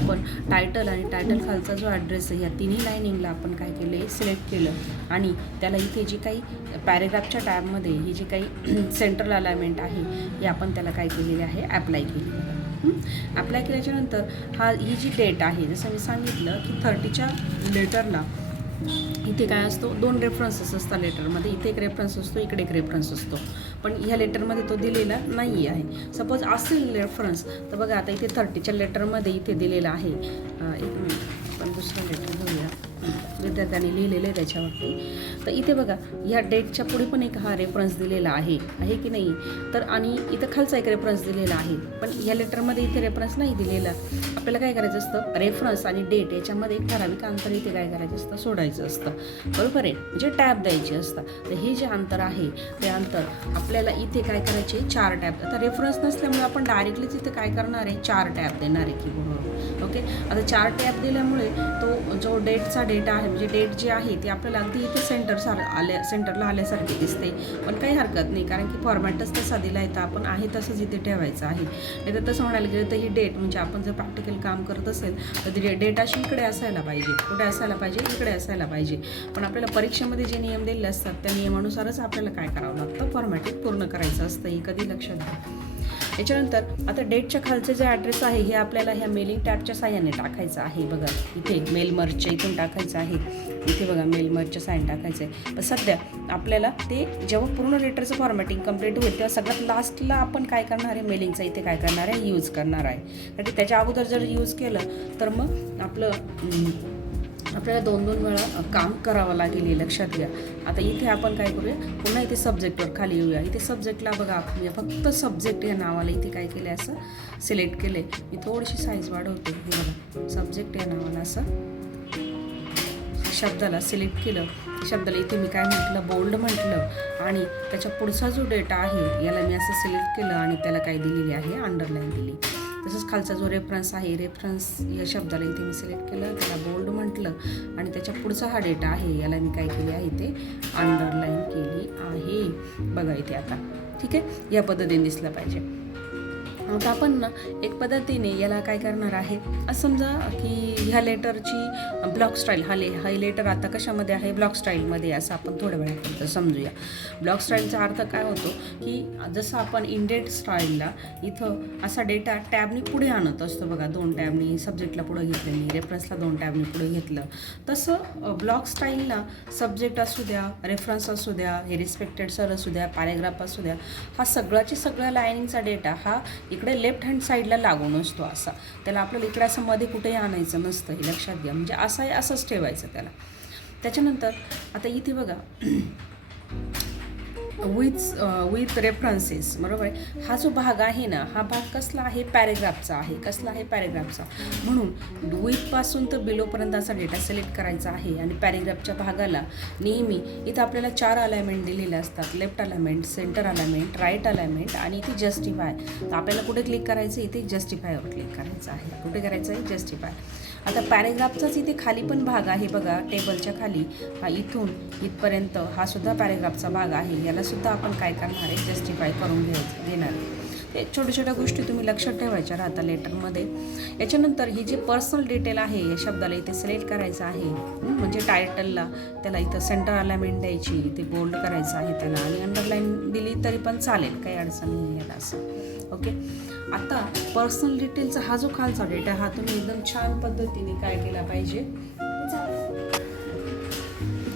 आपण टायटल आणि टायटल खालचा जो ॲड्रेस आहे या तिन्ही लाईनिंगला आपण काय केलं सिलेक्ट केलं आणि त्याला इथे जी काही पॅरेग्राफच्या टॅबमध्ये ही जी काही सेंट्रल अलाइनमेंट आहे हे आपण त्याला काय केलेली आहे ॲप्लाय केलेली आहे. अप्लाय केल्याच्यानंतर ही जी डेट आहे जसं मी सांगितलं की 30च्या लेटरला इथे काय असतो 2 रेफरन्सेस असतात लेटरमध्ये. इथे एक रेफरन्स असतो, इकडे एक रेफरन्स असतो, पण ह्या लेटरमध्ये तो दिलेला नाही आहे. सपोज असेल रेफरन्स तर बघा आता इथे 30च्या लेटरमध्ये इथे दिलेला आहे. एक मिनिट आपण दुसरं लेटर घेऊया, विद्यार्थ्यांनी लिहिलेलं आहे त्याच्यावरती. तर इथे बघा ह्या डेटच्या पुढे पण एक हा रेफरन्स दिलेला आहे की नाही. तर आणि इथं खालचा एक रेफरन्स दिलेला आहे, पण ह्या लेटरमध्ये इथे रेफरन्स नाही दिलेला. आपल्याला काय करायचं असतं रेफरन्स आणि डेट याच्यामध्ये एक ठराविक अंतर इथे काय करायचं असतं सोडायचं असतं, बरोबर आहे, म्हणजे टॅब द्यायचे असतं. तर हे जे अंतर आहे ते अंतर आपल्याला इथे काय करायचे 4 टॅब. आता रेफरन्स नसल्यामुळे आपण डायरेक्टलीच इथे काय करणार आहे 4 टॅब देणार आहे कीबोर्डवर. ओके, आता 4 टॅब दिल्यामुळे तो जो डेटचा डेटा आहे म्हणजे डेट जी आहे ती आपल्याला अगदी इथे सेंटरला आल्यासारखी दिसते, पण काही हरकत नाही कारण की फॉर्मॅटच तसा दिला आहे तर आपण आहे तसंच इथे ठेवायचं आहे. नाही तर तसं म्हणायला गेलं तर ही डेट म्हणजे आपण जर प्रॅक्टिकल काम करत असेल तर ती डेट अशी इकडे असायला पाहिजे, कुठे असायला पाहिजे, इकडे असायला पाहिजे. पण आपल्याला परीक्षेमध्ये जे नियम दिलेले असतात त्या नियमानुसारच आपल्याला काय करावं लागतं फॉर्मॅटिंग पूर्ण करायचं असतं. हे कधी लक्षात घ्या. याच्यानंतर आता डेटच्या खालचे जे ॲड्रेस आहे हे आपल्याला ह्या मेलिंग टॅबच्या साह्याने टाकायचं आहे. बघा इथे मेल मर्जच्या इथून टाकायचं आहे, इथे बघा मेल मर्जच्या साह्याने टाकायचं आहे. पण सध्या आपल्याला ते जेव्हा पूर्ण लेटरचं फॉर्मॅटिंग कंप्लीट होईल तेव्हा सगळ्यात लास्टला आपण काय करणार आहे मेलिंगचा इथे काय करणार आहे यूज करणार आहे. कारण की त्याच्या अगोदर जर यूज केलं तर मग आपल्याला 2-2 वेळा काम करावं लागेल हे लक्षात घ्या. आता इथे आपण काय करूया पुन्हा इथे सब्जेक्टवर खाली येऊया. इथे सब्जेक्टला बघा आपण फक्त सब्जेक्ट या नावाला इथे काय केलं असं सिलेक्ट केले. मी थोडीशी साईज वाढवते. हे बघा सब्जेक्ट या नावाला असं शब्दाला सिलेक्ट केलं. शब्दाला इथे मी काय म्हटलं बोल्ड म्हटलं आणि त्याच्या पुढचा जो डेटा आहे याला मी असं सिलेक्ट केलं आणि त्याला काय दिलेली आहे अंडरलाईन दिली. तसंच खालचा जो रेफरन्स आहे रेफरन्स या शब्दाला इथे मी सिलेक्ट केलं, त्याला बोल्ड म्हटलं आणि त्याच्या पुढचा हा डेटा आहे याला मी काय केली आहे ते अंडरलाईन केली आहे. बघा इथे आता ठीक आहे या पद्धतीने दिसलं पाहिजे. आता आपण ना एक पद्धतीने याला काय करणार आहे असं समजा की ह्या लेटरची ब्लॉक स्टाईल हा लेटर आता कशामध्ये आहे ब्लॉक स्टाईलमध्ये असं आपण थोड्या वेळापर्यंत समजूया. ब्लॉक स्टाईलचा अर्थ काय होतो की जसं आपण इंडेट स्टाईलला इथं असा डेटा टॅबनी पुढे आणत असतो बघा 2 टॅबनी सब्जेक्टला पुढे घेतलं मी रेफरन्सला 2 टॅबनी पुढे घेतलं, तसं ब्लॉक स्टाईलला सब्जेक्ट असू द्या रेफरन्स असू द्या हे रिस्पेक्टेड सर असू द्या पॅरेग्राफ असू द्या हा सगळ्या लाईनिंगचा डेटा हा इकडे लेफ्ट हँड साईडला लागून असतो. असा त्याला आपल्याला इकडे असं मध्ये कुठेही आणायचं नसतं हे लक्षात घ्या. म्हणजे असं आहे असंच ठेवायचं त्याला. त्याच्यानंतर आता इथे बघा विथ रेफरन्सेस बरोबर आहे. हा जो भाग आहे ना हा भाग कसला आहे पॅरेग्राफचा आहे. कसला आहे पॅरेग्राफचा. म्हणून विथपासून तर बिलोपर्यंत असा डेटा सिलेक्ट करायचा आहे आणि पॅरेग्राफच्या भागाला नेहमी इथं आपल्याला 4 अलाइनमेंट दिलेले असतात. Left alignment centre alignment right alignment आणि इथे जस्टिफाय. तर आपल्याला कुठे क्लिक करायचं इथे जस्टिफायवर क्लिक करायचं आहे. कुठे करायचं आहे जस्टिफाय. आता पॅरेग्राफचाच इथे खाली पण भाग आहे बघा टेबलच्या खाली हा इथून इथपर्यंत हा सुद्धा पॅरेग्राफचा भाग आहे. याला सुद्धा आपण काय करणार आहे जस्टिफाय करून घेणार. ते छोट्या गोष्टी तुम्ही लक्षात ठेवायच्या राहता लेटरमध्ये. याच्यानंतर ही जे पर्सनल डिटेल आहे या शब्दाला इथे सिलेक्ट करायचं आहे. म्हणजे टायटलला त्याला इथं सेंटर अलाइनमेंट द्यायची, इथे बोल्ड करायचं आहे त्याला आणि अंडरलाईन दिली तरी पण चालेल काही अडचण नाही याला असं. ओके, आता पर्सनल डिटेलचा हा जो खालचा डेटा हा तुम्ही एकदम छान पद्धतीने काय केला पाहिजे.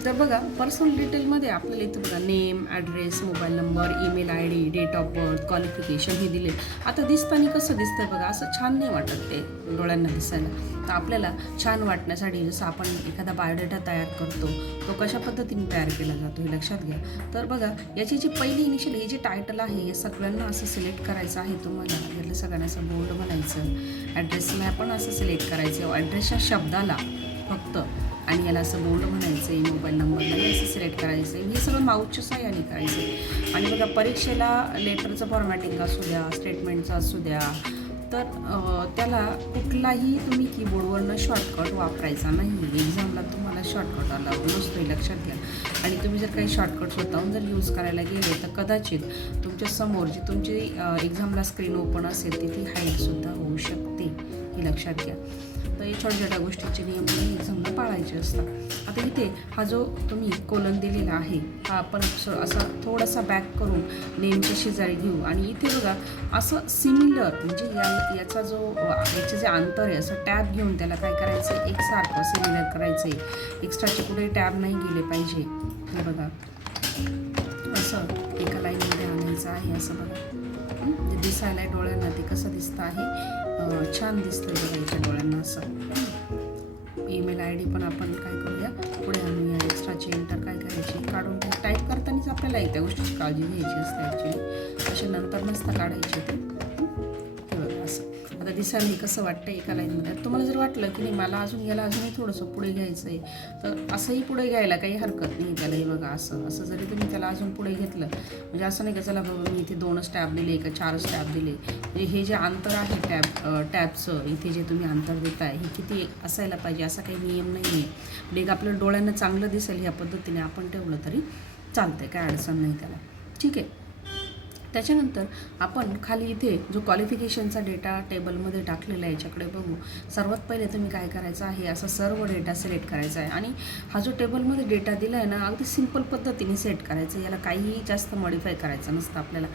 तर बघा पर्सनल डिटेलमध्ये आपल्याला इथं बघा name address mobile number email ID date of birth qualification हे दिले. आता दिसताना कसं दिसतंय बघा असं छान नाही वाटत ते डोळ्यांना दिसायला. तर आपल्याला छान वाटण्यासाठी जसं आपण एखादा बायोडेटा तयार करतो तो कशा पद्धतीने तयार केला जातो हे लक्षात घ्या. तर बघा याची जी पहिली इनिशियल हे जे टायटल आहे हे सगळ्यांना असं सिलेक्ट करायचं आहे. तुम्हाला यातलं सगळ्यांना असं बोल्ड बनायचं. ॲड्रेसला आपण असं सिलेक्ट करायचं ॲड्रेसच्या शब्दाला फक्त आणि याला असं बोल्ड म्हणायचं आहे. मोबाईल नंबरला असं सिलेक्ट करायचं आहे. हे सगळं माऊसच्या साह्याने करायचं आहे. आणि बघा परीक्षेला लेटरचं फॉर्मॅटिंग असू द्या स्टेटमेंटचं असू द्या तर त्याला कुठलाही तुम्ही कीबोर्डवरनं शॉर्टकट वापरायचा नाही. एक्झामला तुम्हाला शॉर्टकट अलाउड नसतो हे लक्षात घ्या. आणि तुम्ही जर काही शॉर्टकट स्वतःहून जर यूज करायला गेले तर कदाचित तुमच्या समोर जी तुमची एक्झामला स्क्रीन ओपन असेल तिथे हाईडसुद्धा होऊ शकते. हे लक्षात घ्या. तर हे छोट्या छोट्या गोष्टीचे नियम तुम्ही एक्झामला पाळायचे असतात. आता इथे हा जो तुम्ही कोलन दिलेला आहे हा आपण असा थोडासा बॅक करून नेमच्या शेजारी घेऊ आणि इथे बघा असं सिमिलर म्हणजे याचा जो याचे जे अंतर आहे असं टॅब घेऊन त्याला काय करायचं एकसारखं सिमिलर करायचं आहे. एक्स्ट्राचे कुठे टॅब नाही गेले पाहिजे. हे बघा असं एका लाईनमध्ये आणायचं आहे. असं बघा जे दिसायला आहे डोळ्यांना ते कसं दिसतं आहे छान दिसतं बघा याच्या डोळ्यांना. असं ईमेल ID पण आपण काय करूया पुढे आणूया. एक्स्ट्राची एंटर काय करायची काढून टाईप करतानाच आपल्याला त्या गोष्टीची काळजी घ्यायची असते ॲक्च्युली. असे नंतर नसतं काढायचे ते बघा असं. आता दिसायला हे कसं वाटतं एका लाईनमध्ये. तुम्हाला जर वाटलं की नाही मला याला अजूनही थोडंसं पुढे घ्यायचं आहे तर असंही पुढे घ्यायला काही हरकत नाही त्याला. हे बघा असं जरी तुम्ही त्याला अजून पुढे घेतलं म्हणजे असं नाही का चला बाबा मी इथे 2च टॅब दिले का 4च टॅब दिले. म्हणजे हे जे अंतर आहे टॅबचं इथे जे तुम्ही अंतर देताय हे किती असायला पाहिजे असा काही नियम नाही आहे. म्हणजे आपल्या डोळ्यांना चांगलं दिसेल ह्या पद्धतीने आपण ठेवलं तरी चालतंय, काय अडचण नाही त्याला. ठीक आहे. त्याच्यानंतर आपण खाली इथे जो क्वालिफिकेशनचा डेटा टेबलमध्ये टाकलेला आहे याच्याकडे बघू. सर्वात पहिले तुम्ही काय करायचं आहे असा सर्व डेटा सिलेक्ट करायचा आहे आणि हा जो टेबलमध्ये डेटा दिला आहे ना अगदी सिंपल पद्धतीने सेट करायचं. याला काहीही जास्त मॉडिफाय करायचं नसतं आपल्याला.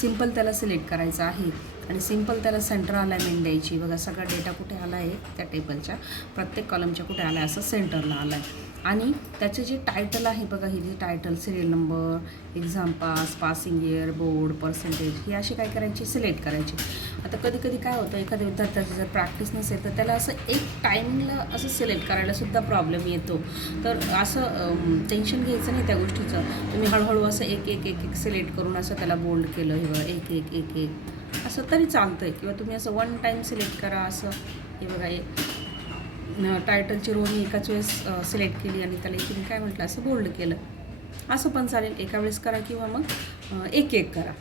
सिंपल त्याला सिलेक्ट करायचं आहे आणि सिंपल त्याला सेंटर अलाइनमेंट द्यायची. बघा सगळा डेटा कुठे आला आहे त्या टेबलच्या प्रत्येक कॉलमच्या कुठे आला आहे असं सेंटरला आला आहे. आणि त्याचे जे टायटल आहे बघा हे जे title serial number, exam pass, passing year, board, percentage हे असे काय करायचे सिलेक्ट करायचे. आता कधी कधी काय होतं एखाद्या विद्यार्थ्याची जर प्रॅक्टिस नसेल तर त्याला असं एक टायमिंगला असं सिलेक्ट करायला सुद्धा प्रॉब्लेम येतो. तर असं टेन्शन घ्यायचं नाही त्या गोष्टीचं. तुम्ही हळूहळू असं एक एक एक एक सिलेक्ट करून असं त्याला बोल्ड केलं हे बघा एक एक एक एक असं तरी चालतं आहे. किंवा तुम्ही असं वन टाईम सिलेक्ट करा असं. हे बघा टायटलची रो मी एकाच वेळेस सिलेक्ट केली आणि त्याला इथे काय म्हटलं असं बोल्ड केलं असं पण चालेल. एका वेळेस करा किंवा मग एक एक करा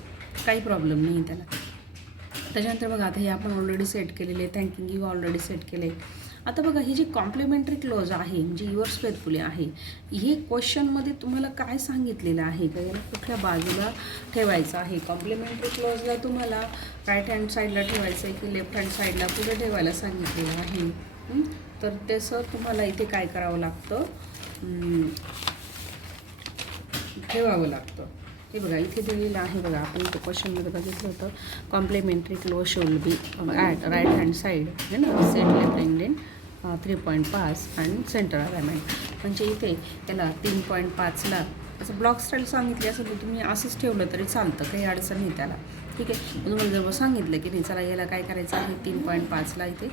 काही प्रॉब्लेम नाही त्याला. त्याच्यानंतर बघा आता हे आपण ऑलरेडी सेट केलेले थँकिंग यू ऑलरेडी सेट केले. आता बघा ही जी कॉम्प्लिमेंटरी क्लोज आहे म्हणजे युअर्स फेथफुली आहे हे क्वेश्चनमध्ये तुम्हाला काय सांगितलेलं आहे का याला कुठल्या बाजूला ठेवायचं आहे. कॉम्प्लिमेंटरी क्लोजला तुम्हाला राईट हँड साईडला ठेवायचं आहे की लेफ्ट हँड साईडला कुठे ठेवायला सांगितलेलं आहे. तर तसं तुम्हाला इथे काय करावं लागतं ठेवावं लागतं. हे बघा इथे दिलेलं आहे बघा आपण इथे क्वेश्चनमध्ये बघितलं होतं complimentary close should be at right hand side है ना सेट लेफ्ट इंडेंट 3.5 आणि सेंटर अलाइनमेंट. म्हणजे इथे त्याला 3.5ला असं ब्लॉक स्टाईल सांगितली असेल तर तुम्ही असंच ठेवलं तरी चालतं काही अडचण नाही त्याला. ठीक आहे. तुम्हाला जर सांगितलं की नाही चला याला काय करायचं आहे 3.5ला इथे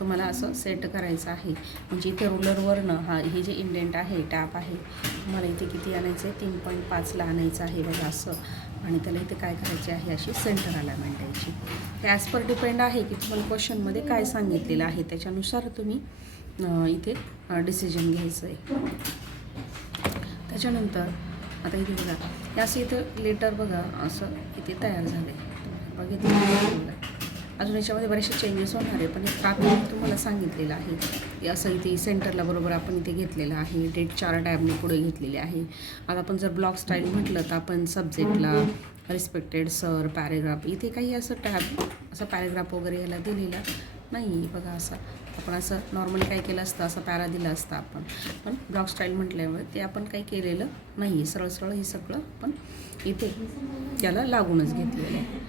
तुम्हाला असं सेट करायचं आहे म्हणजे इथे रुलरवरनं हे जे इंडेंट आहे टॅप आहे तुम्हाला इथे किती आणायचं आहे 3.5ला आणायचं आहे बघा असं. आणि त्याला इथे काय करायचे आहे अशी सेंटर अलाइनमेंट द्यायची. ते ॲज पर डिपेंड आहे की तुम्हाला क्वेश्चनमध्ये काय सांगितलेलं आहे त्याच्यानुसार तुम्ही इथे डिसिजन घ्यायचं आहे. त्याच्यानंतर आता इथे बघा हे असं इथं लेटर बघा असं इथे तयार झालं आहे बघितलं. अजून याच्यामध्ये बरेचसे चेंजेस होणार आहे पण एक प्राथमिक तुम्हाला सांगितलेलं आहे असं इथे सेंटरला बरोबर आपण इथे घेतलेलं आहे. डेट 4 टॅबने पुढे घेतलेले आहे. आता आपण जर ब्लॉक स्टाईल म्हटलं तर आपण सब्जेक्टला रिस्पेक्टेड सर पॅरेग्राफ इथे काही असं टॅब असं पॅरेग्राफ वगैरे याला दिलेला नाही बघा. असं आपण असं नॉर्मली काय केलं असतं असं पॅरा दिलं असतं आपण पण ब्लॉक स्टाईल म्हटल्यावर ते आपण काही केलेलं नाही आहे. सरळ सरळ हे सगळं आपण इथे त्याला लागूनच घेतलेलं आहे.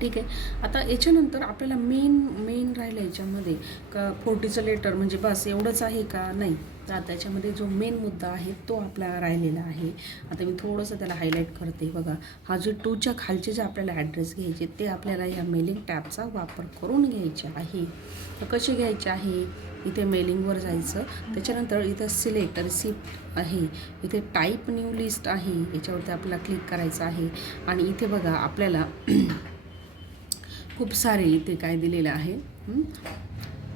ठीक आहे. आता याच्यानंतर आपल्याला मेन राहिलं याच्यामध्ये का 40चं लेटर म्हणजे बस एवढंच आहे का नाही. तर त्याच्यामध्ये जो मेन मुद्दा आहे तो आपला राहिलेला आहे. आता मी थोडंसं त्याला हायलाईट करते बघा. हा जो 2च्या खालचे जे आपल्याला ॲड्रेस घ्यायचे ते आपल्याला या मेलिंग टॅबचा वापर करून घ्यायचे आहे. तर कसे घ्यायचे आहे इथे मेलिंगवर जायचं. त्याच्यानंतर इथं सिलेक्ट रिसिप्ट आहे. इथे टाईप न्यू लिस्ट आहे याच्यावरती आपल्याला क्लिक करायचं आहे. आणि इथे बघा आपल्याला खूप सारे इथे काय दिलेलं आहे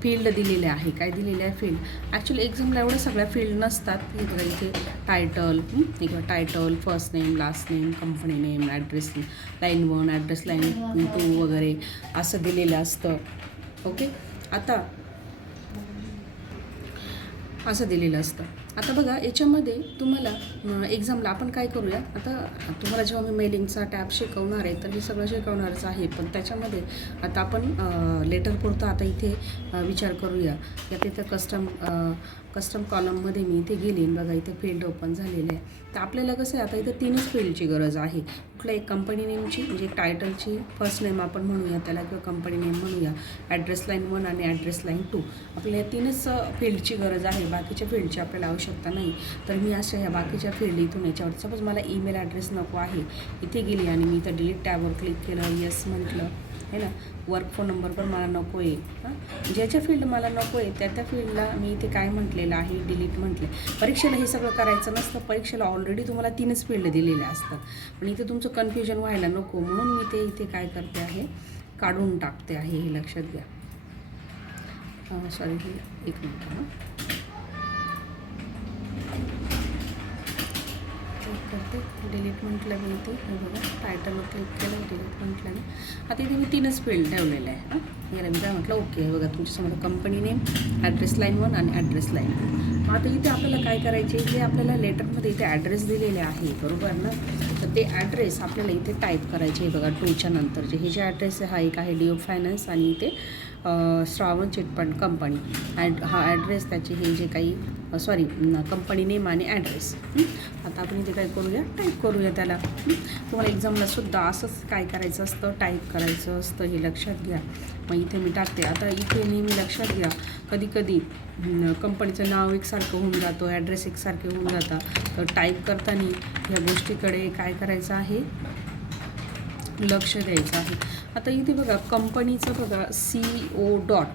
फील्ड दिलेले आहे. काय दिलेले आहे फील्ड. ॲक्च्युली एक्झामला एवढ्या सगळ्या फील्ड नसतात. इथे टायटल किंवा title first name last name company name address line 1 address line 2 वगैरे असं दिलेलं असतं. ओके. आता असं दिलेलं असतं. आता बघा याच्यामध्ये तुम्हाला एक्झामला आपण काय करूया, आता तुम्हाला जेव्हा मी मेलिंगचा टॅब शिकवणार आहे तर हे सगळं शिकवणारच आहे, पण त्याच्यामध्ये आता आपण लेटरपुरतं आता इथे विचार करूया. यात इथं कस्टम कॉलममध्ये मी इथे गेली, बघा इथे फील्ड ओपन झालेले आहे. तर आपल्याला कसं आहे आता इथं 3च फील्डची गरज आहे. कुठल्या एक कंपनी नेमची म्हणजे टायटलची फर्स्ट नेम आपण म्हणूया त्याला, किंवा कंपनी नेम म्हणूया, ॲड्रेस लाईन 1 आणि ॲड्रेस लाईन 2. आपल्याला या 3च फील्डची गरज आहे, बाकीच्या फील्डची आपल्याला आवश्यकता नाही. तर मी अशा ह्या बाकीच्या फील्ड इथून याच्यावर सपोज मला ईमेल ॲड्रेस नको आहे, इथे गेली आणि मी इथं डिलीट टॅबवर क्लिक केलं, येस म्हटलं आहे ना. वर्क फोन नंबर पण मला नको आहे, ज्याच्या फील्ड मला नको आहे त्या फील्डला मी इथे काय म्हटलेलं आहे, डिलीट म्हटले. परीक्षेला हे सगळं करायचं नसतं, परीक्षेला ऑलरेडी तुम्हाला 3च फील्ड दिलेल्या असतात, पण इथे तुमचं कन्फ्युजन व्हायला नको म्हणून मी ते इथे काय करते आहे, काढून टाकते आहे. हे लक्षात घ्या. सॉरी, हे एक मिनिट करते. डिलीट म्हटलं मी इथे, हे बघा टायटलवर क्लिक केलं, डिलीट म्हटलं. आता इथे मी 3च फील्ड ठेवलेलं आहे. याला मी काय म्हटलं, ओके. हे बघा तुमच्यासमोर कंपनी नेम, ॲड्रेस लाईन 1 आणि ॲड्रेस लाईन 2. आता इथे आपल्याला काय करायचे, जे आपल्याला लेटरमध्ये इथे ॲड्रेस दिलेले आहे बरोबर ना, तर ते ॲड्रेस आपल्याला इथे टाईप करायचे. हे बघा 2च्या नंतरचे हे जे ॲड्रेस आहे, हा एक आहे DO फायनान्स आणि इथे श्रावण चिटफंड कंपनी. हा ॲड्रेस त्याचे हे जे काही कंपनी नेम आणि ॲड्रेस. आता आपण इथे काय करूया, टाईप करूया त्याला. तुम्हाला एक्झामलासुद्धा असंच काय करायचं असतं, टाईप करायचं असतं, हे लक्षात घ्या. मग इथे मी टाकते. आता इथे नेहमी लक्षात घ्या, कधी कधी कंपनीचं नाव एकसारखं होऊन जातं, ॲड्रेस एकसारखे होऊन जातं, तर टाईप करताना ह्या गोष्टीकडे काय करायचं आहे, लक्ष द्यायचं आहे. आता इथे बघा कंपनीचं बघा CO.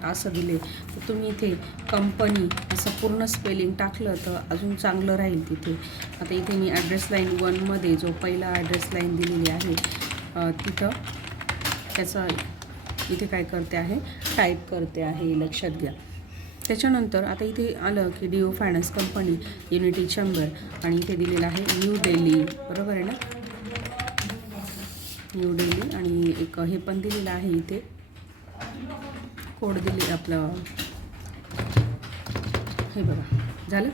असं दिले, तर तुम्ही इथे कंपनी असं पूर्ण स्पेलिंग टाकलं तर अजून चांगलं राहील तिथे. आता इथे मी ॲड्रेस लाईन 1मध्ये जो पहिला ॲड्रेस लाईन दिलेली आहे तिथं त्याचं इथे काय करते आहे, टाईप करते आहे, लक्षात घ्या. त्याच्यानंतर आता इथे आलं की DO finance company unity chamber आणि इथे दिलेलं आहे न्यू दिल्ली, बरोबर आहे ना, न्यू दिल्ली. आणि एक हे पण दिलेलं आहे, इथे कोड दिले आपलं, हे बघा झालं.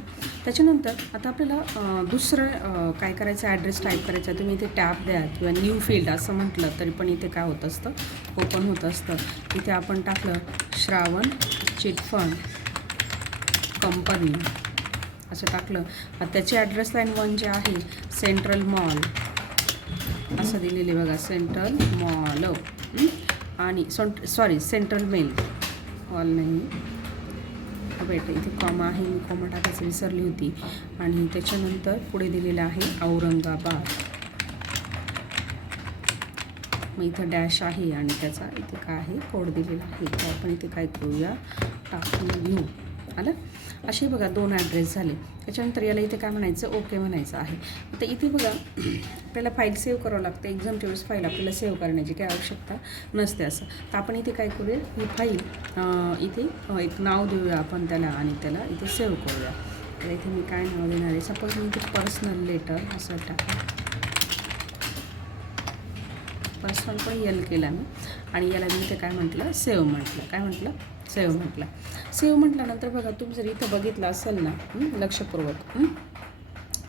त्याच्यानंतर आता आपल्याला दुसरं काय करायचं, ॲड्रेस टाईप करायचा. तुम्ही इथे टॅब द्या किंवा न्यू फील्ड असं म्हटलं तरी पण इथे काय होत असतं, ओपन होत असतं. इथे आपण टाकलं श्रावण चिटफंड कंपनी असं टाकलं. त्याची ॲड्रेस लाईन 1 जे आहे सेंट्रल मॉल असं दिलेले बघा, सेंट्रल मॉल आणि सेंट्रल मेल हॉल नाही, भेट इथे कॉमा आहे, मी कॉमा टाकायचं विसरली होती. आणि त्याच्यानंतर पुढे दिलेलं आहे औरंगाबाद, मग इथं डॅश आहे आणि त्याचा इथे काय आहे, कोड दिलेला आहे. तर आपण इथे काय करूया, टाकून घेऊ. आलं. असे बघा 2 ॲड्रेस झाले. त्याच्यानंतर याला इथे काय म्हणायचं, ओके म्हणायचं आहे. आता इथे बघा आपल्याला फाईल सेव्ह करावं लागतं. एक्झामच्या वेळेस फाईल आपल्याला सेव्ह करण्याची काही आवश्यकता नसते असं. तर आपण इथे काय करूया, ही फाईल इथे एक नाव देऊया आपण त्याला आणि त्याला इथे सेव्ह करूया. तर इथे मी काय नाव देणार आहे, सपोज मी इथे पर्सनल लेटर असं टाका, पर्सनल पण यल केला मी आणि याला मी इथे काय म्हटलं, सेव्ह म्हटलं. काय म्हटलं, सेव्ह म्हटलं. सेव्ह म्हटल्यानंतर बघा तुम्ही जर इथं बघितलं असेल ना लक्षपूर्वक,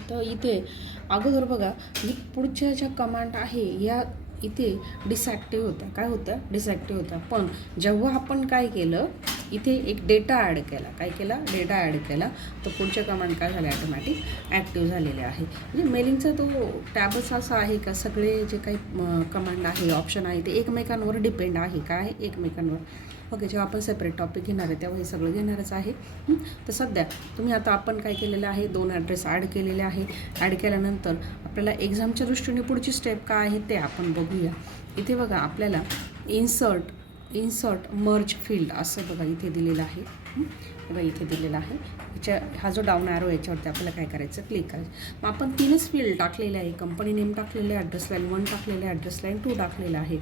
तर इथे अगोदर बघा ही पुढच्या ज्या कमांड आहे या इथे डिसॲक्टिव्ह होत्या. काय होतं, डिसॲक्टिव्ह होत्या. पण जेव्हा आपण काय केलं, इथे एक डेटा ॲड केला, काय केला, डेटा ॲड केला, तर पुढच्या कमांड काय झाले, ऑटोमॅटिक ॲक्टिव्ह झालेले आहे. म्हणजे मेलिंगचा तो टॅबच असा आहे का सगळे जे काही कमांड आहे, ऑप्शन आहे ते एकमेकांवर डिपेंड आहे. काय आहे, एकमेकांवर. ओके, जेव्हा आपण सेपरेट टॉपिक घेणार आहे तेव्हा हे सगळं घेणारच आहे. तर सध्या तुम्ही आता आपण काय केलेलं आहे, 2 ॲड्रेस ॲड केलेले आहे. ॲड केल्यानंतर आपल्याला एक्झामच्या दृष्टीने पुढची स्टेप काय आहे ते आपण बघूया. इथे बघा आपल्याला इन्सर्ट मर्ज फील्ड असं बघा इथे दिलेलं आहे. बघा इथे दिलेलं आहे. हा जो डाऊन ॲरो याच्यावरती आपल्याला काय करायचं, क्लिक करायचं. मग आपण 3च फील्ड टाकलेले आहे, कंपनी नेम टाकलेले, ॲड्रेस लाईन 1 टाकलेले, ॲड्रेस लाईन 2 टाकलेलं आहे.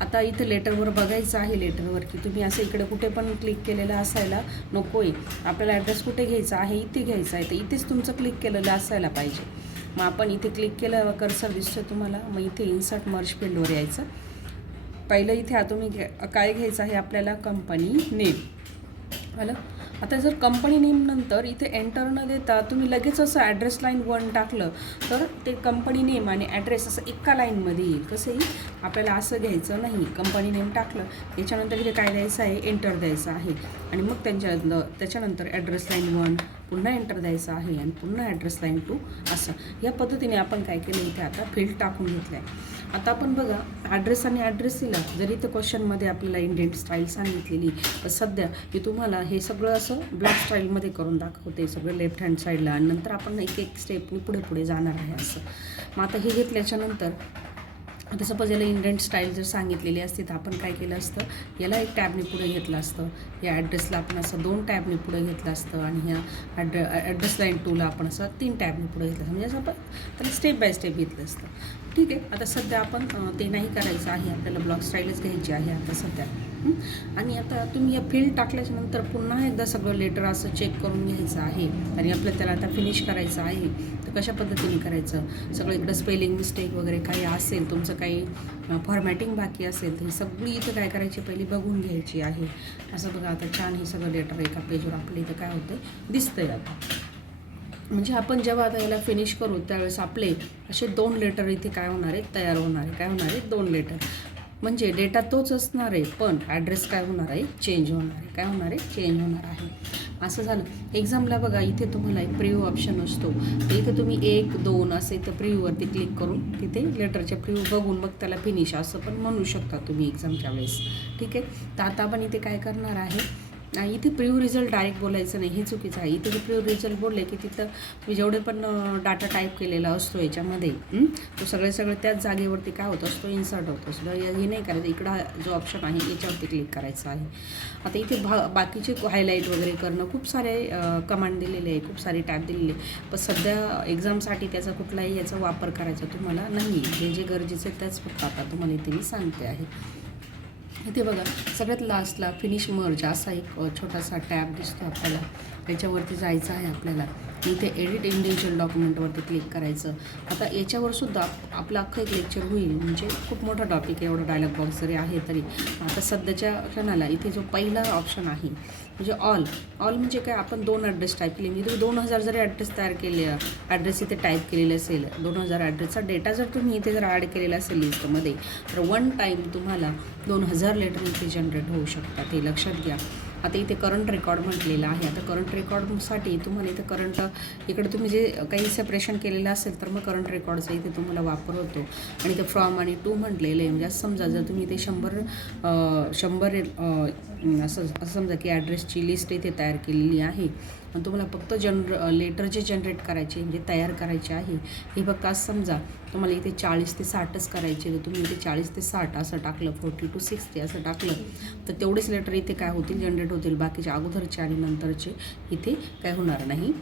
आता इथं लेटरवर बघायचं आहे, लेटरवर की तुम्ही असं इकडे कुठे पण क्लिक केलेलं असायला नको आहे. आपल्याला ॲड्रेस कुठे घ्यायचा आहे, इथे घ्यायचा आहे, तर इथेच तुमचं क्लिक केलेलं असायला पाहिजे. मग आपण इथे क्लिक केलं, कर्सर दिसतो तुम्हाला. मग इथे इन्सर्ट मर्ज फील्डवर यायचं. पहिलं इथे तुम्ही काय घ्यायचं आहे आपल्याला, कंपनी नेम. आलं. आता जर कंपनी नेम नंतर इथे एंटर न देता तुम्ही लगेच असं ॲड्रेस लाईन 1 टाकलं तर ते कंपनी नेम आणि ॲड्रेस असं एका लाईनमध्ये येईल. कसं येईल, आपल्याला असं घ्यायचं नाही. कंपनी नेम टाकलं त्याच्यानंतर इथे काय द्यायचं आहे, एंटर द्यायचं आहे आणि मग त्याच्यानंतर ॲड्रेस लाईन 1 पुन्हा एंटर द्यायचं आहे आणि पुन्हा ॲड्रेस लाईन 2 असं या पद्धतीने आपण काय केलं इथे आता फील्ड टाकून घेतलं आहे. आता आपण बघा ॲड्रेस आणि ॲड्रेस दिला, जरी इथं क्वेश्चनमध्ये आपल्याला इंडेंट स्टाईल सांगितलेली, तर सध्या मी तुम्हाला हे सगळं असं ब्लॉक स्टाईलमध्ये करून दाखवते सगळं लेफ्ट हँड साईडला आणि नंतर आपण एक एक स्टेपनी पुढे पुढे जाणार आहे असं. मग आता हे घेतल्याच्यानंतर आता सपोज याला इंडेंट स्टाईल जर सांगितलेली असती तर आपण काय केलं असतं, याला एक टॅबने पुढे घेतलं असतं, या ॲड्रेसला आपण असं 2 टॅबने पुढे घेतलं असतं आणि ह्या ॲड्रेस लाईन 2ला आपण असं 3 टॅबने पुढे घेतलं असतं. म्हणजे असं आपण त्याला स्टेप बाय स्टेप घेतलं असतं. ठीक आहे. आता सध्या आपण ते नाही करायचं आहे, आपल्याला ब्लॉक स्टाईलच घ्यायची आहे आता सध्या. आणि आता तुम्ही या फील्ड टाकल्याच्या नंतर पुन्हा एकदा सगळं लेटर असं चेक करून घ्यायचं आहे आणि आपल्याला त्याला आता फिनिश करायचं आहे. तर कशा पद्धतीने करायचं, सगळं इकडं स्पेलिंग मिस्टेक वगैरे काही असेल, तुमचं काही फॉर्मॅटिंग बाकी असेल तर ही सगळी इथं काय करायची पहिली बघून घ्यायची आहे. असं बघा आता छान हे सगळं लेटर एका पेजवर आपल्या इथं काय होतं दिसतंय आता. म्हणजे आपण जेव्हा आता याला फिनिश करू त्यावेळेस आपले असे 2 लेटर इथे काय होणार आहेत, तयार होणार आहे. काय होणार आहे, 2 लेटर. म्हणजे डेटा तोच असणार आहे पण ॲड्रेस काय होणार आहे, चेंज होणार आहे. काय होणार आहे, चेंज होणार आहे. असं झालं. एक्झामला बघा इथे तुम्हाला एक प्रिव्ह्यू ऑप्शन असतो, तर इथे तुम्ही 1, 2 असं इथं प्रिव्ह्यूवरती क्लिक करून तिथे लेटरच्या प्रिव्ह्यू बघून मग त्याला फिनिश असं पण म्हणू शकता तुम्ही एक्झामच्या वेळेस. ठीक आहे. तर आता आपण इथे काय करणार आहे, इथे प्रिव्ह्यू रिझल्ट डायरेक्ट बोलायचं नाही, हे चुकीचं आहे. इथे प्रिव्ह्यू रिझल्ट बोलले की तिथं तुम्ही जेवढे पण डाटा टाईप केलेला असतो याच्यामध्ये तो सगळे त्याच जागेवरती काय होत असतो, इन्सर्ट होत असतो. हे नाही करायचं, इकडं जो ऑप्शन आहे याच्यावरती क्लिक करायचं आहे. आता इथे बाकीचे हायलाईट वगैरे करणं खूप सारे कमांड दिलेले आहे, खूप सारे टॅब दिलेले आहे. पण सध्या एक्झामसाठी त्याचा कुठलाही याचा वापर करायचा तुम्हाला नाही. जे गरजेचं आहे त्याच फक्त आता तुम्हाला इथे मी सांगते आहे. इथे बघा सगळ्यात लास्टला फिनिश मर्ज असा एक छोटासा टॅब दिसतो आपल्याला, त्याच्यावरती जायचं आहे आपल्याला. इथे एडिट इंडिव्हिज्युअल डॉक्युमेंटवरती क्लिक करायचं. आता याच्यावर सुद्धा आपलं अख्खं एक लेक्चर होईल, म्हणजे खूप मोठा टॉपिक आहे, एवढा डायलॉग बॉक्स जरी आहे तरी. आता सध्याच्या क्षणाला इथे जो पहिला ऑप्शन आहे म्हणजे ऑल म्हणजे काय, आपण 2 ॲड्रेस टाईप केले, म्हणजे 2000 जरी ॲड्रेस तयार केले, ॲड्रेस इथे टाईप केलेले असेल, 2000 ॲड्रेसचा डेटा जर तुम्ही इथे जर ॲड केलेला असेल लिस्टमध्ये, तर 1 टाईम तुम्हाला 2000 लेटर इथे जनरेट होऊ शकतात. हे लक्षात घ्या. आता इथे करंट रेकॉर्ड म्हटलेलं आहे. आता करंट रेकॉर्डसाठी तुम्हाला इथं करंट इकडे तुम्ही जे काही सेपरेशन केलेलं असेल तर मग करंट रेकॉर्डचा इथे तुम्हाला वापर होतो. आणि इथे फ्रॉम आणि टू म्हटलेलं आहे. म्हणजे असं समजा जर तुम्ही इथे 100 असं समजा की ॲड्रेसची लिस्ट इथे तयार केलेली आहे आणि तुम्हाला फक्त लेटर जे जनरेट करायचे म्हणजे तयार करायचे आहे हे फक्त असं समजा तुम्हाला इथे 40 ते 60च करायचे, तर तुम्ही इथे 40 ते 60 असं टाकलं, 40 to 60 असं टाकलं तर तेवढेच लेटर इथे काय होतील, जनरेट होतील. बाकीचे अगोदरचे आणि नंतरचे इथे काय होणार नाही,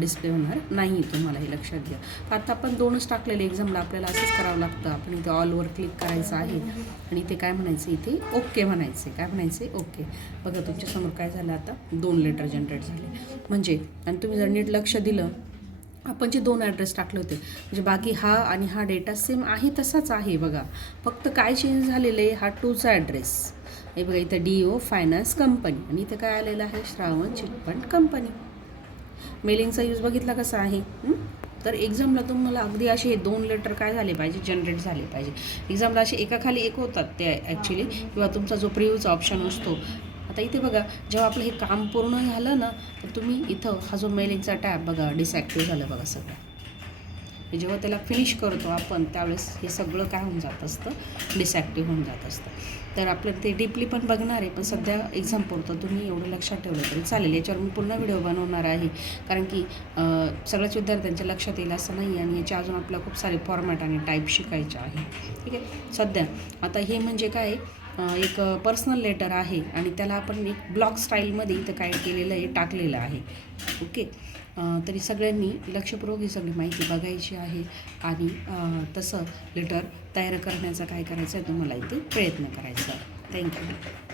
डिस्प्ले होणार नाही. तुम्हाला हे लक्षात घ्या. आता आपण 2च टाकलेले एक्झामला आपल्याला असंच करावं लागतं. आपण इथे ऑलवर क्लिक करायचं आहे आणि इथे काय म्हणायचं, इथे ओके म्हणायचे. काय म्हणायचे, ओके. बघा तुमच्यासमोर काय झालं, आता 2 लेटर जनरेट झाले. म्हणजे आणि तुम्ही जर नीट लक्ष दिलं, आपण जे 2 ॲड्रेस टाकले होते म्हणजे बाकी हा आणि हा डेटा सेम आहे तसाच आहे. बघा फक्त काय चेंज झालेलं आहे, हा 2चा ॲड्रेस हे बघा इथं DO फायनान्स कंपनी आणि इथं काय आलेलं आहे, श्रावण चिटफंड कंपनी. मेलिंगचा यूज बघितला कसा आहे. तर एक्झामला तुम्हाला अगदी असे 2 लेटर काय झाले पाहिजे, जनरेट झाले पाहिजे. एक्झामला असे एकाखाली एक होतात ते ॲक्च्युली, किंवा तुमचा जो प्रिव्ह्यूचा ऑप्शन असतो. आता इथे बघा जेव्हा आपलं हे काम पूर्ण झालं ना तर तुम्ही इथं हा जो मेलिंगचा टॅब बघा डिसॲक्टिव्ह झालं बघा सगळं. जेव्हा त्याला फिनिश करतो आपण त्यावेळेस हे सगळं काय होऊन जात असतं, डिसॲक्टिव्ह होऊन जात असतं. तर आपलं ते डीपली पण बघणार आहे, पण सध्या एक्झाम पुरतं तुम्ही एवढं लक्षात ठेवलं तरी चालेल. याच्यावर मी पुन्हा व्हिडिओ बनवणार आहे, कारण की सगळ्याच विद्यार्थ्यांच्या लक्षात येईल असं नाही आणि याच्या अजून आपल्याला खूप सारे फॉर्मॅट आणि टाईप शिकायचे आहे. ठीक आहे. सध्या आता हे म्हणजे काय, एक पर्सनल लेटर आहे आणि त्याला आपण एक ब्लॉक स्टाईलमध्ये इथं काय केलेलं आहे, टाकलेलं आहे. ओके. तरी सगळ्यांनी लक्षपूर्वक ही सगळी माहिती बघायची आहे आणि तसं लेटर तयार करण्याचा काय करायचं आहे तुम्हाला इथे प्रयत्न करायचा आहे. थँक्यू.